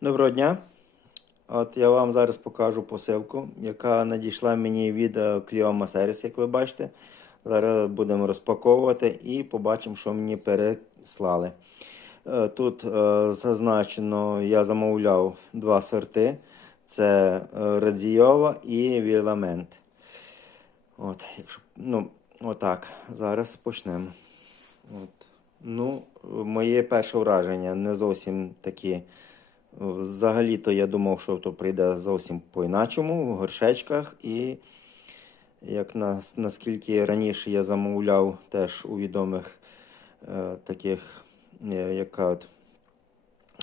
Доброго дня. От я вам зараз покажу посилку, яка надійшла мені від е, Clioma Service, як ви бачите. Зараз будемо розпаковувати і побачимо, що мені переслали. Е, Тут е, зазначено, я замовляв два сорти: це е, Радзійова і Віламент. От, якщо, ну, отак, зараз почнемо. От. Ну, моє перше враження не зовсім такі. Взагалі-то я думав, що то прийде зовсім по-іначому, в горшечках. І як на, наскільки раніше я замовляв теж у відомих е, таких е, яка от,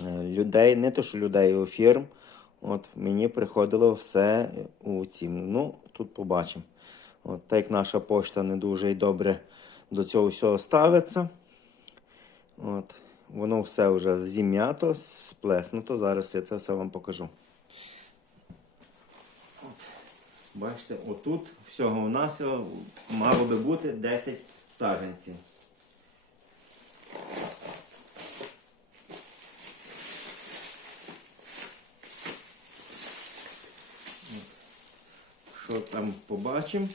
е, людей, не то що людей, а фірм, от мені приходило все у цім. Ну, тут побачимо. От, так як наша пошта не дуже і добре до цього всього ставиться. От. Воно все вже зім'ято, сплеснуто. Зараз я це все вам покажу. Бачите, отут всього у нас мало би бути 10 саджанців. Що там побачимо?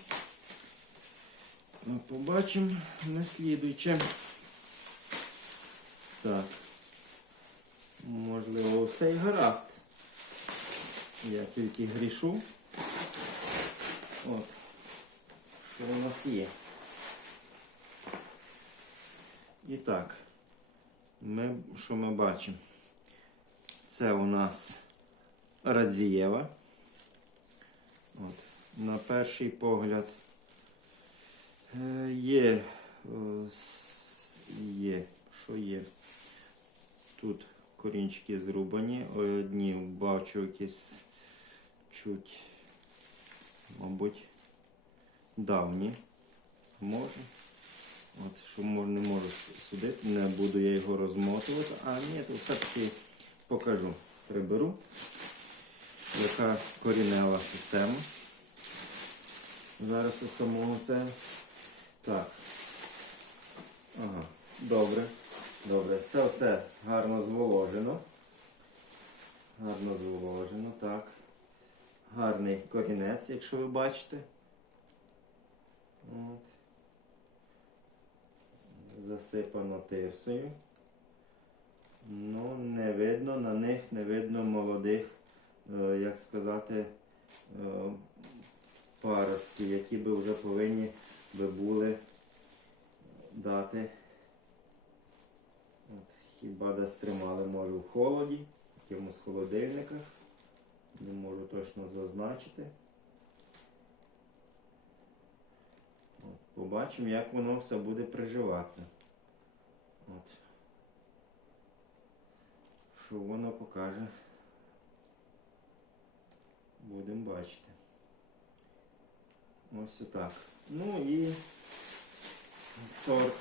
Ну, побачимо наслідуюче. Так. Можливо, все і гаразд. Я тільки грішу. От. Що у нас є. І так, ми, що ми бачимо? Це у нас Радзієва. От. На перший погляд е, є, е, є, що є. Тут корінчики зрубані. Одні бачу якісь чуть, мабуть, давні. Може. От, що не можу судити, не буду я його розмотувати. А ні, то все-таки покажу. Приберу, яка корінева система. Зараз у самого це. Так. Ага, добре. Добре, це все гарно зволожено. Гарно зволожено, так. Гарний корінець, якщо ви бачите. От. Засипано тирсою. Ну, не видно, на них не видно молодих, е, як сказати, е, паростків, які би вже повинні би були дати. Хіба десь тримали, може, в холоді, в якомусь холодильниках. Не можу точно зазначити. От, побачимо, як воно все буде приживатися. От. Що воно покаже. Будемо бачити. Ось отак. Ну і сорт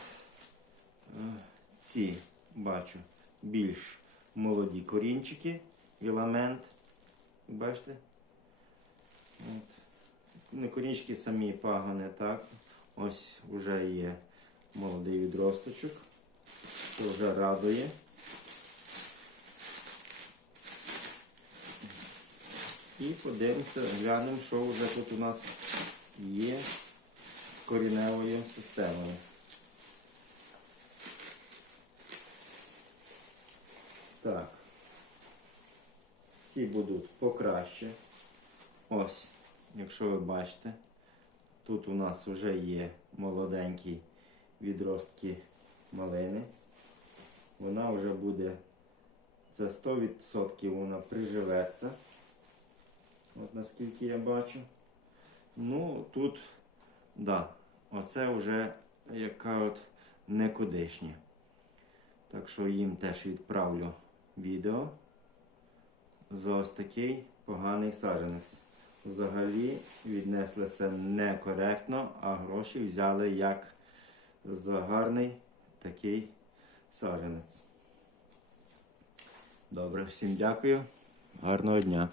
е, ці бачу більш молоді корінчики, філамент. Бачите? От. Не корінчики самі пагони, так. Ось вже є молодий відросточок. Це вже радує. І подивимося, глянемо, що вже тут у нас є з коріневою системою. Так. Ці будуть покраще. Ось, якщо ви бачите, тут у нас вже є молоденькі відростки малини. Вона вже буде за 100% вона приживеться. От наскільки я бачу. Ну, тут, да, оце вже яка от некудишня. Так що їм теж відправлю відео за ось такий поганий саджанець. Взагалі віднеслися некоректно, а гроші взяли як за гарний такий саджанець. Добре, всім дякую. Гарного дня.